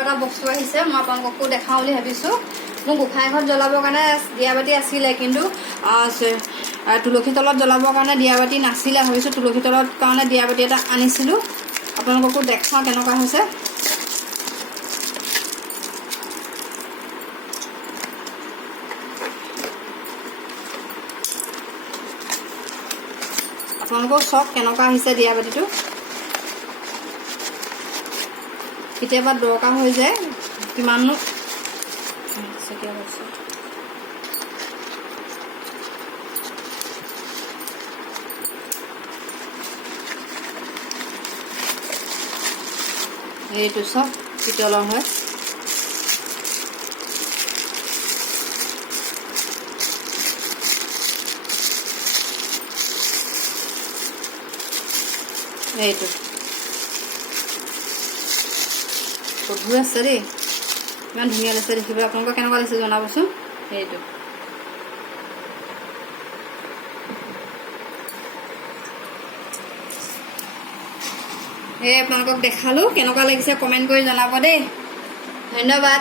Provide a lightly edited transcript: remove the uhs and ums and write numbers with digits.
এটা বস্তু আহিছে মই আপোনালোককো দেখাওঁ বুলি ভাবিছোঁ মোৰ গোঁসাই ঘৰত জ্বলাবৰ কাৰণে দিয়া বাতি আছিলে কিন্তু তুলসী তলত জ্বলাবৰ কাৰণে দিয়া বাতি নাছিলে ভাবিছোঁ তুলসী তলত কাৰণে দিয়া বাতি এটা আনিছিলোঁ আপোনালোককো দেখাওঁ কেনেকুৱা হৈছে আপোনালোকক চাওক কেনেকুৱা আহিছে দিয়া বাতিটো কেতিয়াবা দৰকাৰ হৈ যায় কিমাননো এইটো চাওক পিতলৰ হয় এইটো গধুৰ আছে দেই ইমান ধুনীয়া লাগিছে দেখিবলৈ আপোনালোকৰ কেনেকুৱা লাগিছে জনাবচোন এইটো আপোনালোকক দেখালোঁ কেনেকুৱা লাগিছে কমেণ্ট কৰি জনাব দেই ধন্যবাদ